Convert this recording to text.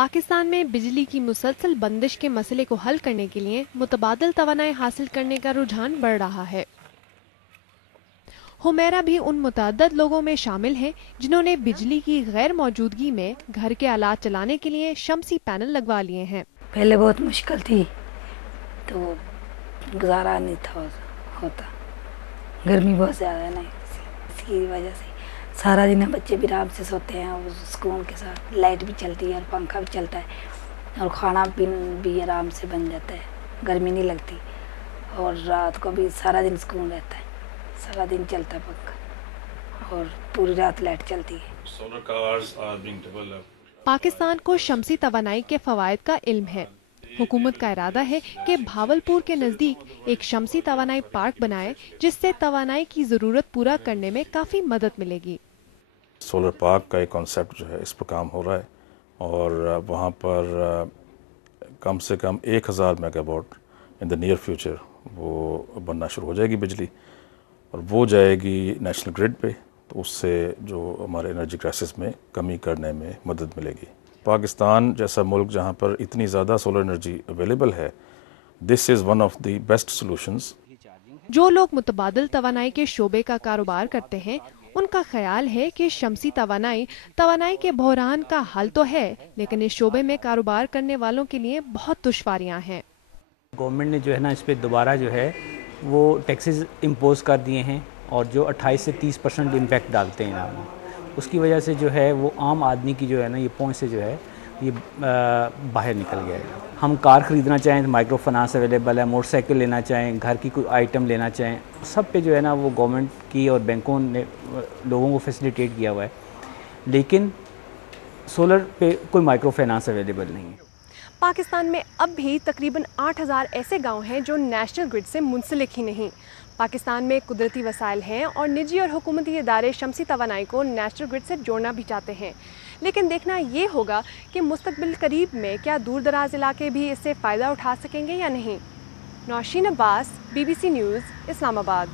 پاکستان میں بجلی کی مسلسل بندش کے مسئلے کو حل کرنے کے لیے متبادل توانائی حاصل کرنے کا رجحان بڑھ رہا ہے۔ حمیرہ بھی ان متعدد لوگوں میں شامل ہیں جنہوں نے بجلی کی غیر موجودگی میں گھر کے آلات چلانے کے لیے شمسی پینل لگوا لیے ہیں۔ پہلے بہت مشکل تھی تو گزارا نہیں تھا ہوتا، گرمی بہت زیادہ ہے نا، اس کی وجہ سے سارا دن بچے بھی آرام سے سوتے ہیں اور سکون کے ساتھ، لائٹ بھی چلتی ہے اور پنکھا بھی چلتا ہے اور کھانا بھی آرام سے بن جاتا ہے، گرمی نہیں لگتی اور رات کو بھی سارا دن سکون رہتا ہے، سارا دن چلتا ہے پنکھا اور پوری رات لائٹ چلتی ہے۔ پاکستان کو شمسی توانائی کے فوائد کا علم ہے۔ حکومت کا ارادہ ہے کہ بھاولپور کے نزدیک ایک شمسی توانائی پارک بنائے جس سے توانائی کی ضرورت پورا کرنے میں کافی مدد ملے گی۔ سولر پارک کا ایک کانسیپٹ جو ہے اس پر کام ہو رہا ہے اور وہاں پر کم سے کم 1000 mega what in the near future وہ بننا شروع ہو جائے گی بجلی، اور وہ جائے گی نیشنل گرڈ پہ، تو اس سے جو ہمارے انرجی کرائسس میں کمی کرنے میں مدد ملے گی۔ پاکستان جیسا ملک جہاں پر اتنی زیادہ سولر انرجی اویلیبل ہے، this is one of the best solutions. جو لوگ متبادل توانائی کے شعبے کا کاروبار کرتے ہیں ان کا خیال ہے کہ شمسی توانائی کے بحران کا حل تو ہے، لیکن اس شعبے میں کاروبار کرنے والوں کے لیے بہت دشواریاں ہیں۔ گورنمنٹ نے جو ہے نا اس پہ دوبارہ جو ہے وہ ٹیکسز امپوز کر دیے ہیں اور جو 28 سے 30% امپیکٹ ڈالتے ہیں نا، اس کی وجہ سے جو ہے وہ عام آدمی کی جو ہے نا یہ پہنچ سے جو ہے یہ باہر نکل گیا ہے۔ ہم کار خریدنا چاہیں تو مائکرو فنانس اویلیبل ہے، موٹر سائیکل لینا چاہیں، گھر کی کوئی آئٹم لینا چاہیں، سب پہ جو ہے نا وہ گورنمنٹ کی اور بینکوں نے لوگوں کو فیسیلیٹیٹ کیا ہوا ہے، لیکن سولر پہ کوئی مائکرو فنانس اویلیبل نہیں ہے۔ پاکستان میں اب بھی تقریباً 8000 ایسے گاؤں ہیں جو نیشنل گرڈ سے منسلک ہی نہیں۔ پاکستان میں قدرتی وسائل ہیں اور نجی اور حکومتی ادارے شمسی توانائی کو نیشنل گرڈ سے جوڑنا بھی چاہتے ہیں، لیکن دیکھنا یہ ہوگا کہ مستقبل قریب میں کیا دور دراز علاقے بھی اس سے فائدہ اٹھا سکیں گے یا نہیں۔ نوشین عباس، BBC نیوز، اسلام آباد۔